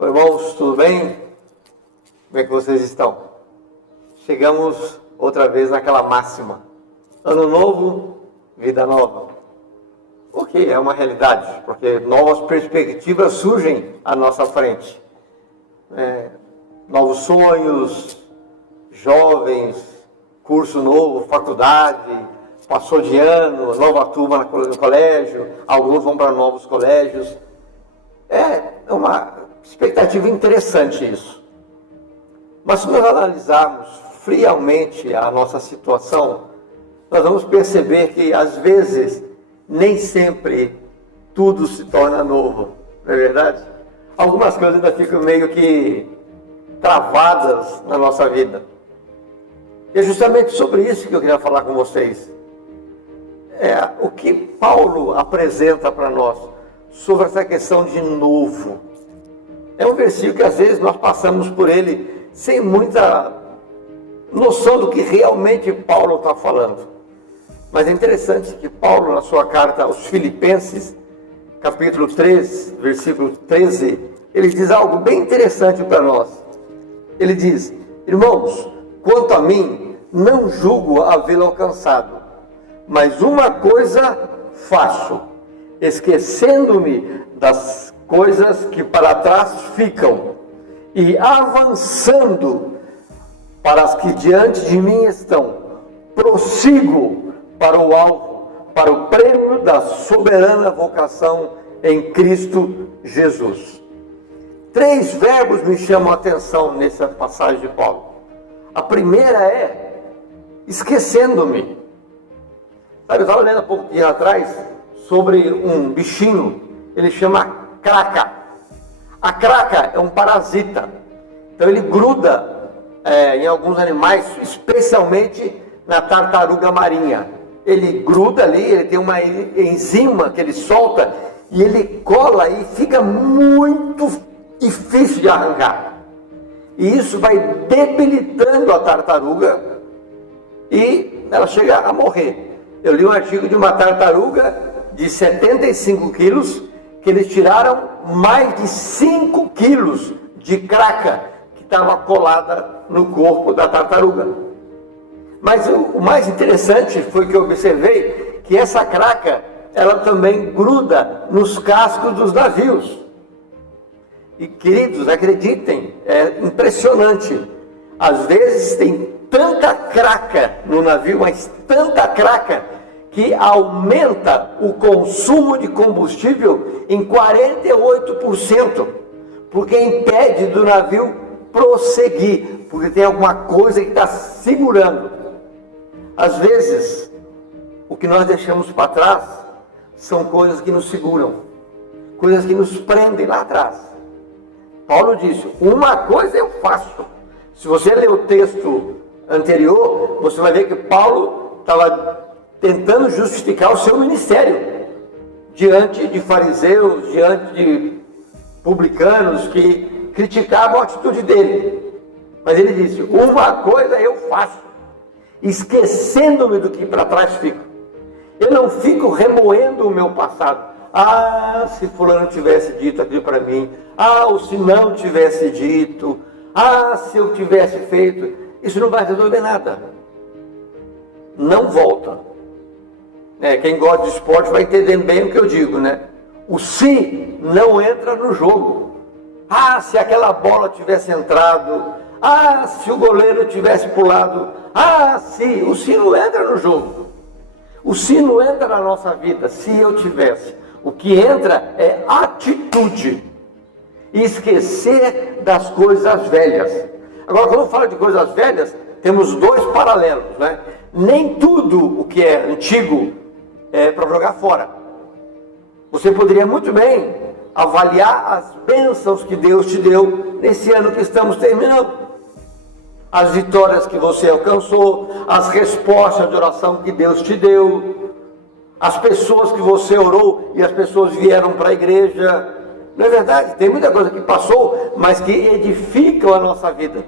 Oi, irmãos, tudo bem? Como é que vocês estão? Chegamos outra vez naquela máxima: ano novo, vida nova. Porque é uma realidade, porque novas perspectivas surgem à nossa frente. Novos sonhos, jovens, curso novo, faculdade, passou de ano, nova turma no colégio, alguns vão para novos colégios. É uma expectativa interessante isso. Mas se nós analisarmos friamente a nossa situação, nós vamos perceber que às vezes nem sempre tudo se torna novo, não é verdade? Algumas coisas ainda ficam meio que travadas na nossa vida. E é justamente sobre isso que eu queria falar com vocês. O que Paulo apresenta para nós sobre essa questão de novo. É um versículo que às vezes nós passamos por ele sem muita noção do que realmente Paulo está falando. Mas é interessante que Paulo, na sua carta aos Filipenses, capítulo 3, versículo 13, ele diz algo bem interessante para nós. Ele diz: irmãos, quanto a mim, não julgo havê-lo alcançado, mas uma coisa faço, esquecendo-me das coisas que para trás ficam e avançando para as que diante de mim estão, prossigo para o alvo, para o prêmio da soberana vocação em Cristo Jesus. 3 verbos me chamam a atenção nessa passagem de Paulo. A primeira é esquecendo-me. Sabe, eu estava lendo há pouco tempo atrás sobre um bichinho, ele chama craca. A craca é um parasita, então ele gruda em alguns animais, especialmente na tartaruga marinha. Ele gruda ali, ele tem uma enzima que ele solta e ele cola e fica muito difícil de arrancar. E isso vai debilitando a tartaruga e ela chega a morrer. Eu li um artigo de uma tartaruga de 75 quilos, que eles tiraram mais de 5 quilos de craca que estava colada no corpo da tartaruga. Mas o mais interessante foi que eu observei que essa craca, ela também gruda nos cascos dos navios. E queridos, acreditem, é impressionante. Às vezes tem tanta craca no navio, mas tanta craca, que aumenta o consumo de combustível em 48%, porque impede do navio prosseguir, porque tem alguma coisa que está segurando. Às vezes, o que nós deixamos para trás são coisas que nos seguram, coisas que nos prendem lá atrás. Paulo disse: uma coisa eu faço. Se você ler o texto anterior, você vai ver que Paulo estava tentando justificar o seu ministério diante de fariseus, diante de publicanos que criticavam a atitude dele. Mas ele disse: uma coisa eu faço, esquecendo-me do que para trás fica. Eu não fico remoendo o meu passado. Ah, se fulano tivesse dito aquilo para mim. Ah, ou se não tivesse dito. Ah, se eu tivesse feito. Isso não vai resolver nada. Não volta. Quem gosta de esporte vai entender bem o que eu digo, né? O se não entra no jogo. Ah, se aquela bola tivesse entrado. Ah, se o goleiro tivesse pulado. Ah, se. O se não entra no jogo. O se não entra na nossa vida. Se eu tivesse. O que entra é atitude. Esquecer das coisas velhas. Agora, quando eu falo de coisas velhas, temos 2 paralelos, né? Nem tudo o que é antigo é para jogar fora. Você poderia muito bem avaliar as bênçãos que Deus te deu nesse ano que estamos terminando. As vitórias que você alcançou, as respostas de oração que Deus te deu, as pessoas que você orou e as pessoas vieram para a igreja. Não é verdade? Tem muita coisa que passou, mas que edificam a nossa vida.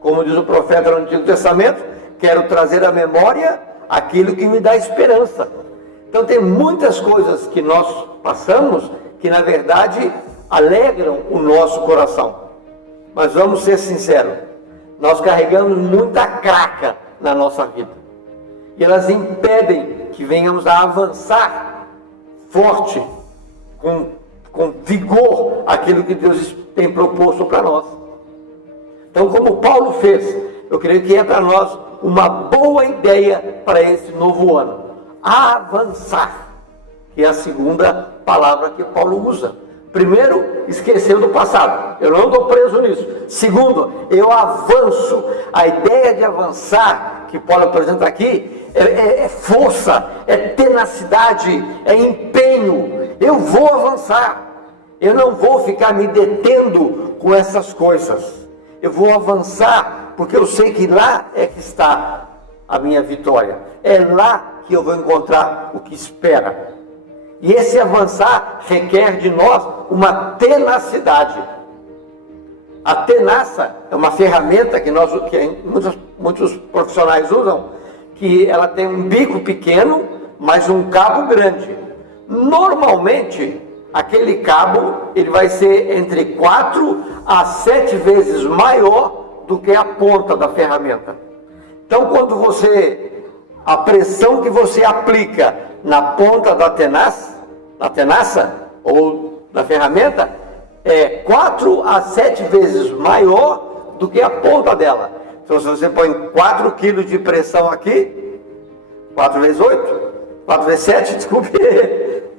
Como diz o profeta no Antigo Testamento: quero trazer à memória aquilo que me dá esperança. Então tem muitas coisas que nós passamos que na verdade alegram o nosso coração. Mas vamos ser sinceros, nós carregamos muita craca na nossa vida. E elas impedem que venhamos a avançar forte, com vigor, aquilo que Deus tem proposto para nós. Então, como Paulo fez, eu creio que é para nós uma boa ideia para esse novo ano. Avançar, que é a segunda palavra que Paulo usa. Primeiro, esquecer do passado. Eu não estou preso nisso. Segundo, eu avanço. A ideia de avançar, que Paulo apresenta aqui, é força, é tenacidade, é empenho. Eu vou avançar. Eu não vou ficar me detendo com essas coisas. Eu vou avançar, porque eu sei que lá é que está a minha vitória. É lá que eu vou encontrar o que espera. E esse avançar requer de nós uma tenacidade. A tenaça é uma ferramenta que muitos profissionais usam, que ela tem um bico pequeno, mas um cabo grande. Normalmente, aquele cabo ele vai ser entre 4 a 7 vezes maior do que a ponta da ferramenta. Então, quando a pressão que você aplica na ponta da tenaça ou da ferramenta é 4 a 7 vezes maior do que a ponta dela. Então, se você põe 4 kg de pressão aqui, 4 vezes 8, 4 vezes 7, desculpe,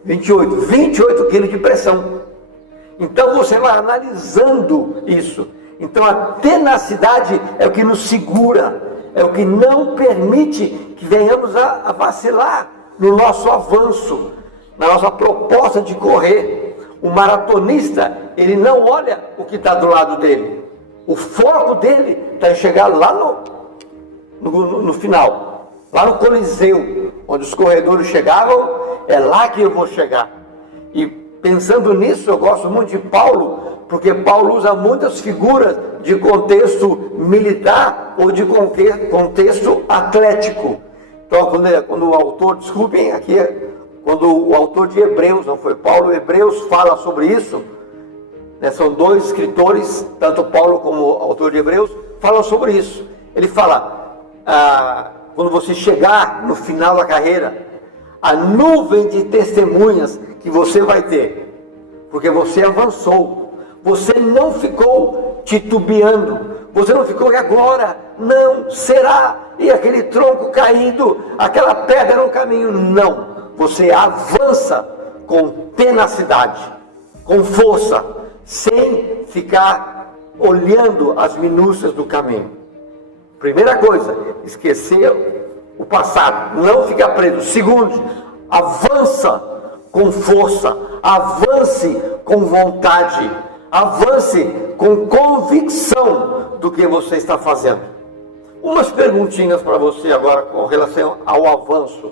28 kg de pressão. Então você vai analisando isso. Então a tenacidade é o que nos segura, é o que não permite que venhamos a vacilar no nosso avanço, na nossa proposta de correr. O maratonista, ele não olha o que está do lado dele. O foco dele está em chegar lá no final, lá no Coliseu, onde os corredores chegavam. É lá que eu vou chegar. E pensando nisso, eu gosto muito de Paulo, porque Paulo usa muitas figuras de contexto militar ou de contexto atlético. Então, quando o autor, desculpem, aqui quando o autor de Hebreus, não foi Paulo, Hebreus fala sobre isso, né, são dois escritores, tanto Paulo como o autor de Hebreus, falam sobre isso. Ele fala, quando você chegar no final da carreira, a nuvem de testemunhas que você vai ter, porque você avançou, você não ficou titubeando, você não ficou, e agora? Não, será? E aquele tronco caído, aquela pedra no caminho? Não, você avança com tenacidade, com força, sem ficar olhando as minúcias do caminho. Primeira coisa, esquecer o passado, não ficar preso. Segundo, avança com força, avance com vontade, avance com convicção do que você está fazendo. Umas perguntinhas para você agora com relação ao avanço.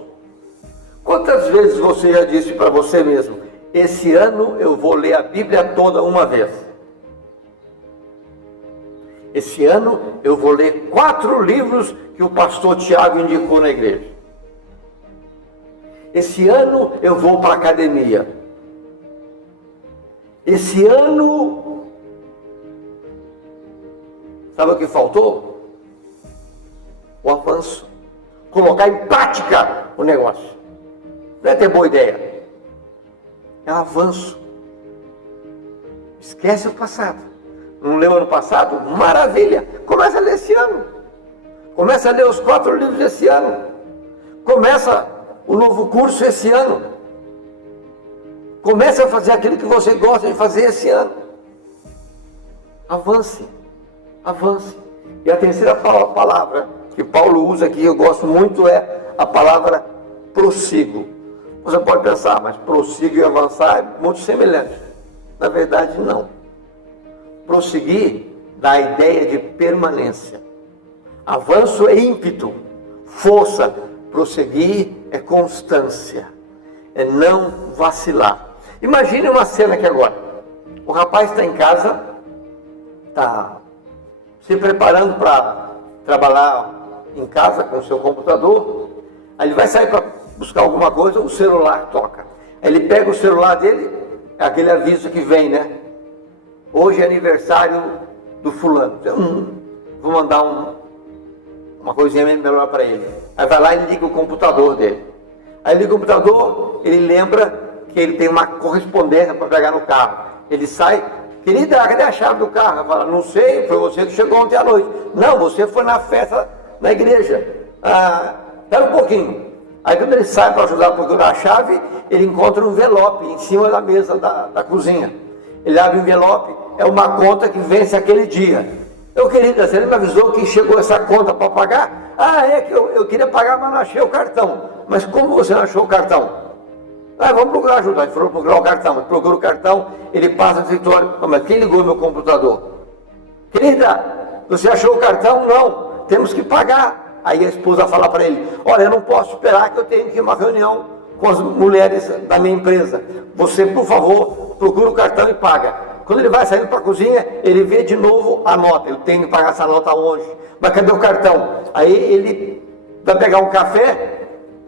Quantas vezes você já disse para você mesmo, esse ano eu vou ler a Bíblia toda uma vez? Esse ano eu vou ler 4 livros que o pastor Tiago indicou na igreja. Esse ano eu vou para a academia. Esse ano, sabe o que faltou? O avanço. Colocar em prática o negócio. Não é ter boa ideia. É um avanço. Esquece o passado. Não leu ano passado? Maravilha! Começa a ler esse ano. Começa a ler os 4 livros esse ano. Começa o novo curso esse ano. Comece a fazer aquilo que você gosta de fazer esse ano. Avance. Avance. E a terceira palavra que Paulo usa aqui, eu gosto muito, é a palavra prossigo. Você pode pensar, mas prossigo e avançar é muito semelhante. Na verdade, não. Prosseguir dá a ideia de permanência. Avanço é ímpeto, força. Prosseguir é constância, é não vacilar. Imagine uma cena aqui agora. O rapaz está em casa, está se preparando para trabalhar em casa com o seu computador. Aí ele vai sair para buscar alguma coisa, o celular toca. Aí ele pega o celular dele, é aquele aviso que vem, né? hoje é aniversário do fulano. Vou mandar uma coisinha melhor para ele. Aí vai lá e liga o computador dele. Aí liga o computador, ele lembra que ele tem uma correspondência para pegar no carro. Ele sai, querida, cadê a chave do carro? Ela fala, não sei, foi você que chegou ontem à noite. Não, você foi na festa na igreja. Espera um pouquinho. Aí quando ele sai para ajudar a procurar a chave, ele encontra um envelope em cima da mesa da cozinha. Ele abre o envelope, é uma conta que vence aquele dia. Querida, você me avisou que chegou essa conta para pagar? É que eu queria pagar, mas não achei o cartão. Mas como você não achou o cartão? Vamos procurar ajuda. Aí foram procurar o cartão. Procura o cartão, ele passa no escritório. Mas quem ligou meu computador? Querida, você achou o cartão? Não, temos que pagar. Aí a esposa fala para ele, olha, eu não posso esperar que eu tenho que ir a uma reunião com as mulheres da minha empresa. Você, por favor, procura o cartão e paga. Quando ele vai saindo para a cozinha, ele vê de novo a nota. Eu tenho que pagar essa nota hoje. Mas cadê o cartão? Aí ele vai pegar um café,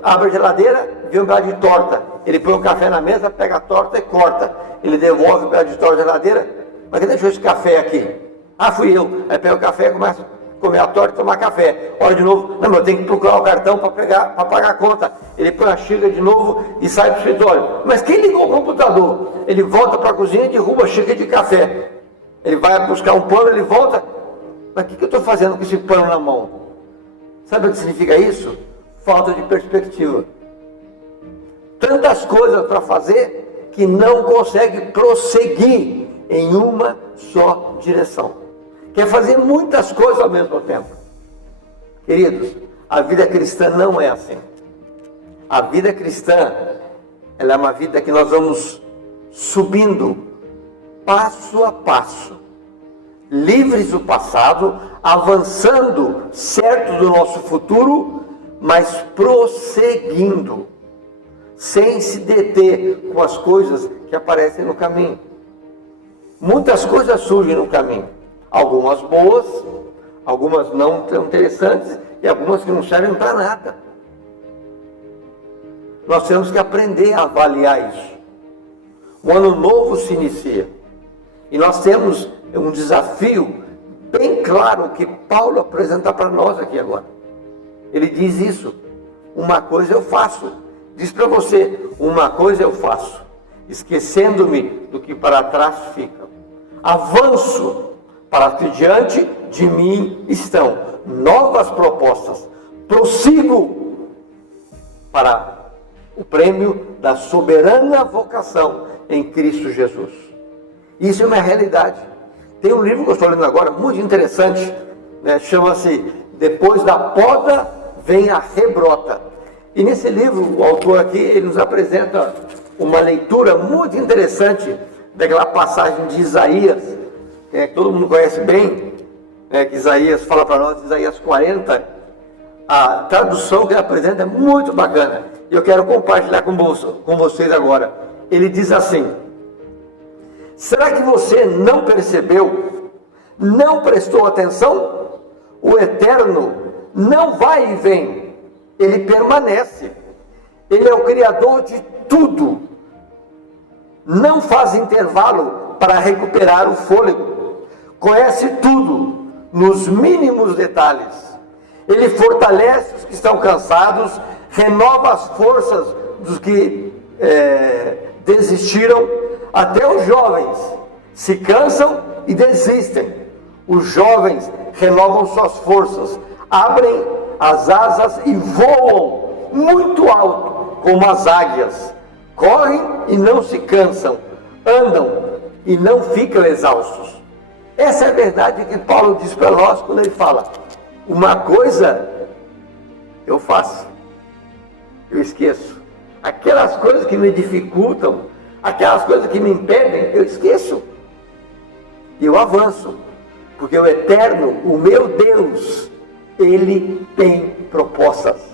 abre a geladeira, vê um pedaço de torta. Ele põe o café na mesa, pega a torta e corta. Ele devolve o pedaço de torta na geladeira. Mas quem deixou esse café aqui? Fui eu. Aí pega o café e começa a comer a torta e tomar café. Olha de novo, não, mas eu tenho que procurar o cartão para pagar a conta. Ele põe a xícara de novo e sai para o escritório. Mas quem ligou o computador? Ele volta para a cozinha e derruba a xícara de café. Ele vai buscar um pano, ele volta. Mas o que eu estou fazendo com esse pano na mão? Sabe o que significa isso? Falta de perspectiva. Tantas coisas para fazer que não consegue prosseguir em uma só direção. Quer fazer muitas coisas ao mesmo tempo. Queridos, a vida cristã não é assim. A vida cristã, ela é uma vida que nós vamos subindo passo a passo, livres do passado, avançando certo do nosso futuro, mas prosseguindo, sem se deter com as coisas que aparecem no caminho. Muitas coisas surgem no caminho, algumas boas, algumas não tão interessantes e algumas que não servem para nada. Nós temos que aprender a avaliar isso. O ano novo se inicia e nós temos um desafio bem claro que Paulo apresenta para nós aqui agora. Ele diz isso: uma coisa eu faço. Diz para você: uma coisa eu faço, esquecendo-me do que para trás fica. Avanço para que diante de mim estão novas propostas. Prossigo para o prêmio da soberana vocação em Cristo Jesus. Isso é uma realidade. Tem um livro que eu estou lendo agora, muito interessante, chama-se Depois da Poda Vem a Rebrota. E nesse livro, o autor aqui, ele nos apresenta uma leitura muito interessante daquela passagem de Isaías, que todo mundo conhece bem, que Isaías fala para nós, Isaías 40. A tradução que ele apresenta é muito bacana. E eu quero compartilhar com vocês agora. Ele diz assim: será que você não percebeu? Não prestou atenção? O Eterno não vai e vem, Ele permanece. Ele é o Criador de tudo. Não faz intervalo para recuperar o fôlego. Conhece tudo, nos mínimos detalhes. Ele fortalece os que estão cansados, renova as forças dos que desistiram. Até os jovens se cansam e desistem. Os jovens renovam suas forças, abrem as asas e voam muito alto, como as águias. Correm e não se cansam, andam e não ficam exaustos. Essa é a verdade que Paulo diz para nós quando ele fala: uma coisa eu faço, eu esqueço. Aquelas coisas que me dificultam, aquelas coisas que me impedem, eu esqueço. E eu avanço, porque o Eterno, o meu Deus, Ele tem propostas.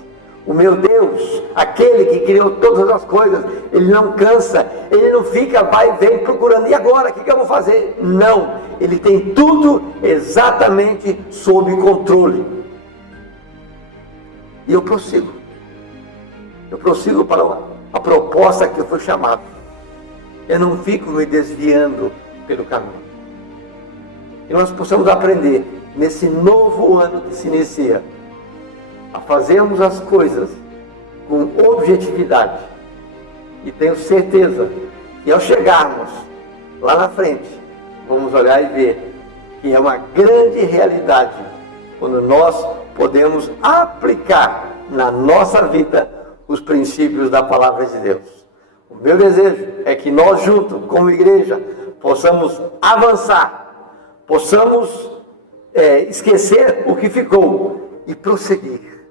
O meu Deus, aquele que criou todas as coisas, Ele não cansa, Ele não fica, vai e vem procurando, e agora, o que eu vou fazer? Não, Ele tem tudo exatamente sob controle. E eu prossigo para a proposta que eu fui chamado. Eu não fico me desviando pelo caminho. que nós possamos aprender nesse novo ano que se inicia a fazermos as coisas com objetividade. E tenho certeza que ao chegarmos lá na frente, vamos olhar e ver que é uma grande realidade quando nós podemos aplicar na nossa vida os princípios da palavra de Deus. O meu desejo é que nós juntos, como igreja, possamos avançar, possamos esquecer o que ficou e prosseguir,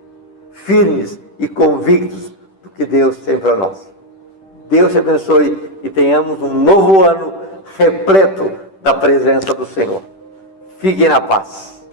firmes e convictos do que Deus tem para nós. Deus te abençoe e tenhamos um novo ano repleto da presença do Senhor. Fiquem na paz.